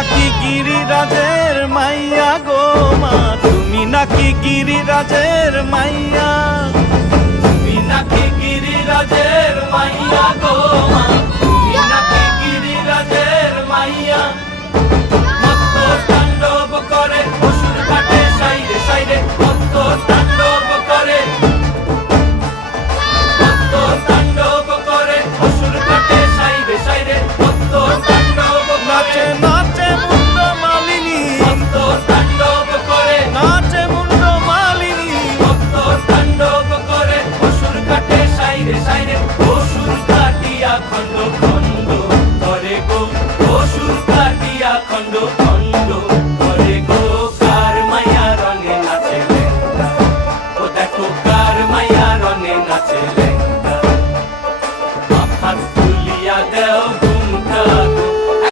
নাকি গিরিরাজের মাইয়া গো মা, তুমি নাকি গিরিরাজের মাইয়া, তুমি নাকি গিরিরাজের মাইয়া গো মা, তুমি নাকি গিরিরাজের মাইয়া। মত্ত তাণ্ডব করে অসুর কাটে সাইরে সাইরে, মত্ত তাণ্ডব করে, মত্ত তাণ্ডব করে অসুর কাটে সাইরে সাইরে, মত্ত তাণ্ডব নাচে নাচে মুন্ড মালিনী, মত্ত তাণ্ডব করে নাচে মুন্ড মালিনী, মত্ত তাণ্ডব করে অসুর কাটে সাইরে সাইরে, অসুর কাটিয়া খণ্ড খণ্ড করে গো, অসুর কাটিয়া খণ্ড খণ্ড